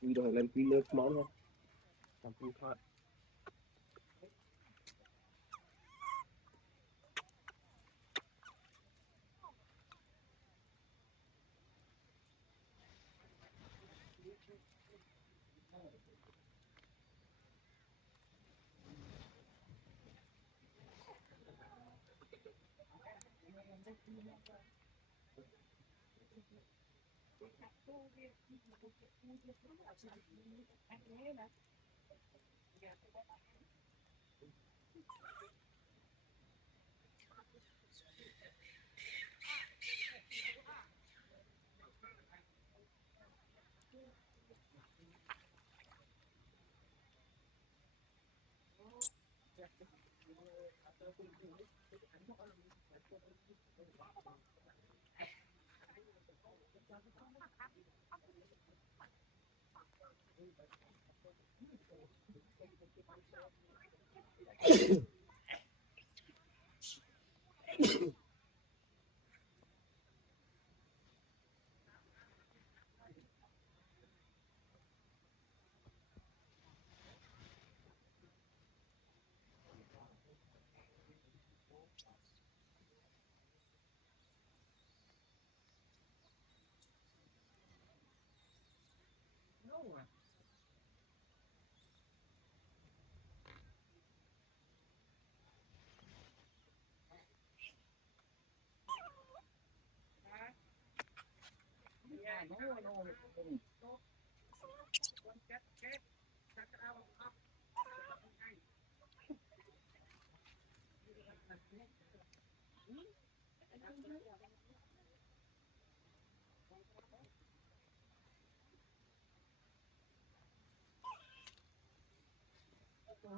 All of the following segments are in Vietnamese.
Vì rồi lên pin nước món không làm pin thoát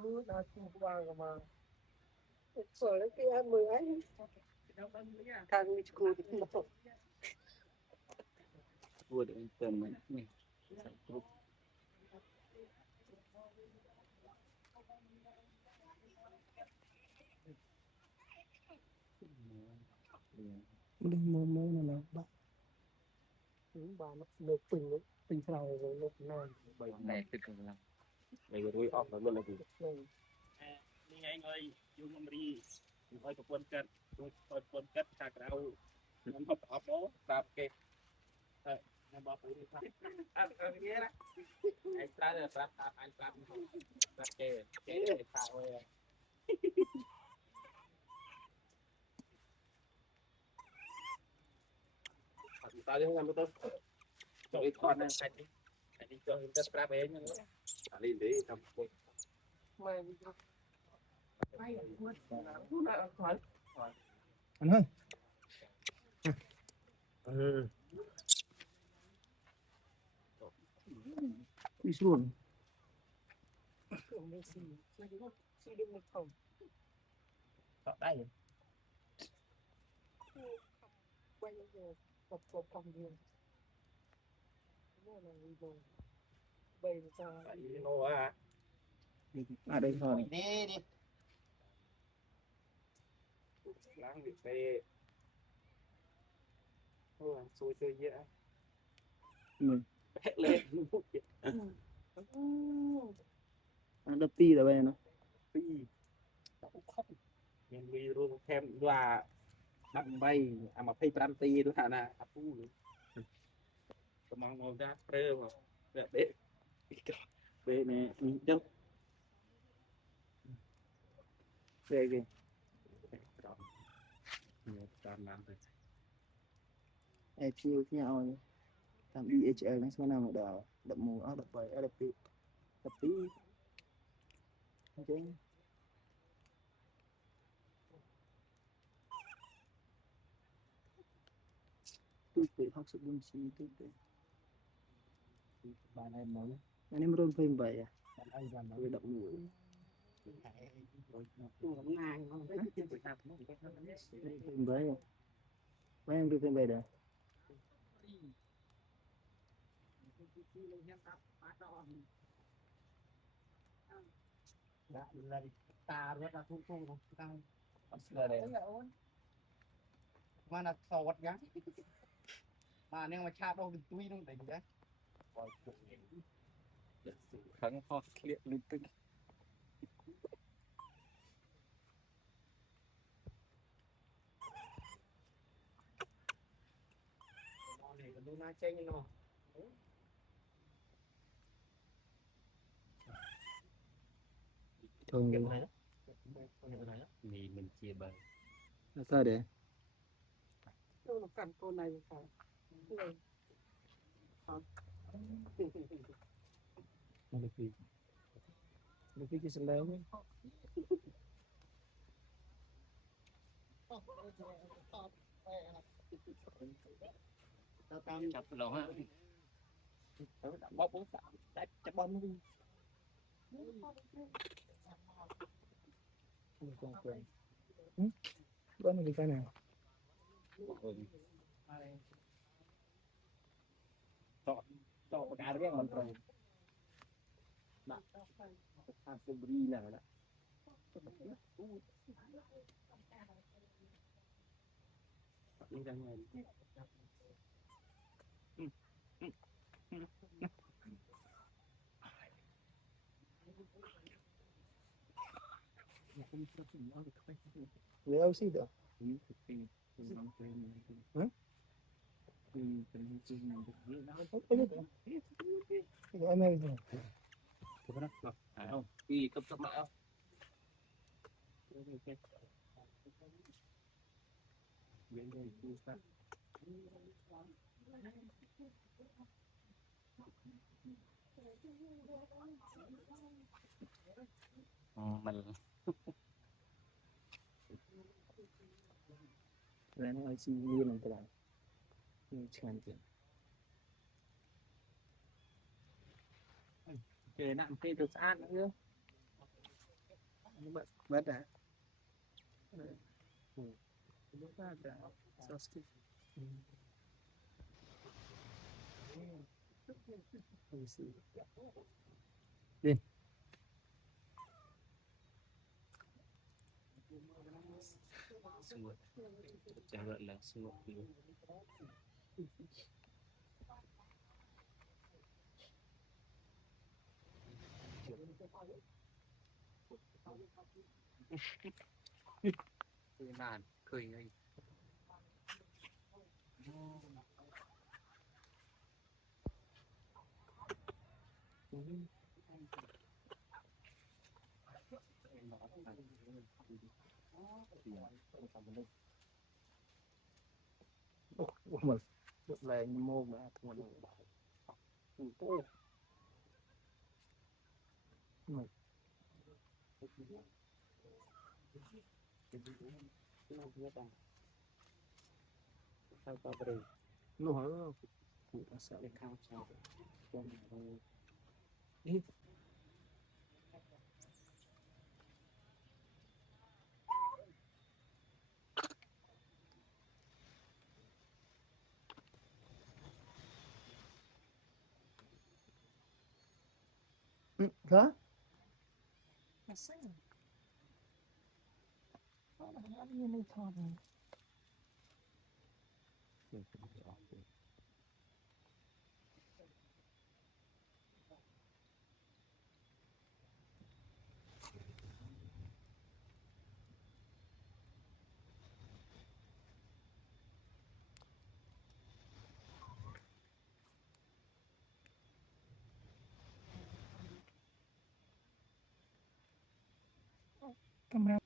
mưa đã chụp vào mà sợ lấy cái ăn mười ấy càng bị cùi vừa để tầm này đừng mơ mơ là bạn những bà nó được bình sau rồi nó nè bảy này tức là bây giờ tôi off rồi là gì đi anh ơi dùng mà đi ơi tập quân cất tôi quân cất sạc rau nó hấp off đó tạm kê nó bảo phải đi ăn ăn ghê đó anh ta là anh ta kê kê sao vậy tao đi không làm đâu tôi con anh đi cho chúng ta scrap ấy nhá đi đểทำ mày anh ơi ừ đi xuống mình xì đừng một phòng ở đây quay rồi tập một phòng riêng nó là gì rồi bày ra đi nô à à đây thôi đi đi láng việc về xui chơi dễ ừ lên đập pi rồi nó pi khóc nhưng vì luôn thêm là năm bay à mà pay branti đó hả nè à phu có mong mong ra prơ mà bệ bệ này đâu bệ kì nhiều toàn làm rồi ai chiêu nhau làm DHL nó số nào mà đào đập mù ở đập bầy ở đập tí chứ tôi tự học sự buồn chi tôi tự bạn em mới anh em run phim vậy à anh làm tôi đập mù phim vậy mấy em đi phim vậy đó là ta rất là thung thung không là đấy mà là sọt gắng mà nếu mà cha đâu được tuy không tỉnh đấy kháng ho liệt linh tinh này còn đu na chơi như nó thường cái này đó thì mình chia bài là sao để tôi là cần cô này phải này được cái sân lớn tao tam chặt lỗ ha tao đã bóc bóng đã chặt bóng đi con cái nào cho cái riêng mình rồi mà hàng February nào đó đi ra ngoài lấy áo xí được em em rồi không đi cấp cấp mã biến đây khu khác mình lấy áo xí viên làm cái nào chẳng tiền kể nặng kê được ăn nữa bắt đã bắt đã sao skip lên sungguh jangan lah sungguh dulu cười nàn cười ngay một một là mô mà một sao tao beri nó hỏi sao để khao sao hả camera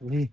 Đi.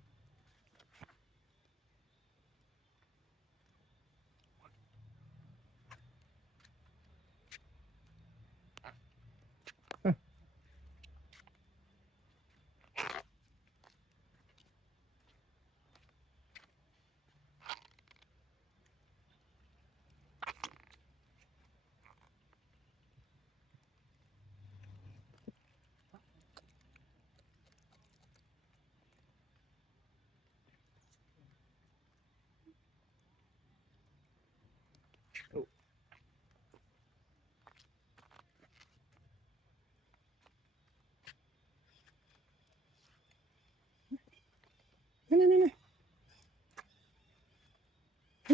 Này.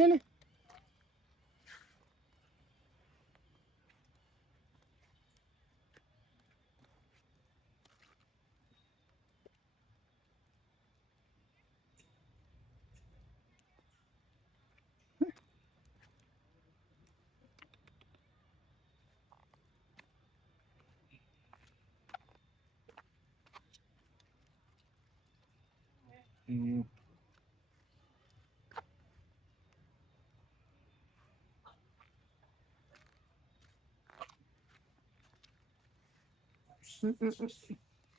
Này. Ừ.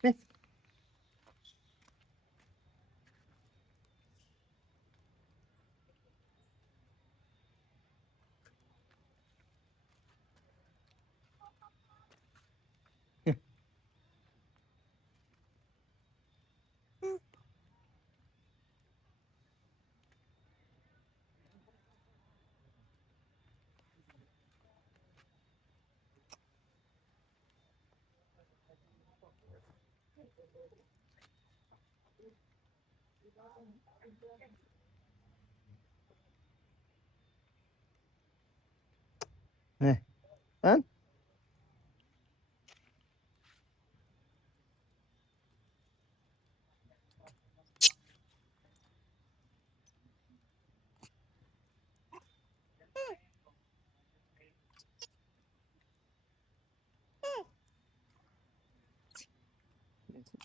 Đây. Này. Ăn.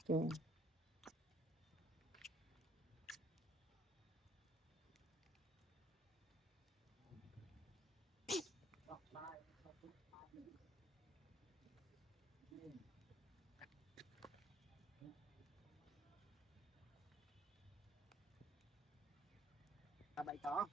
Cho. Bày tỏ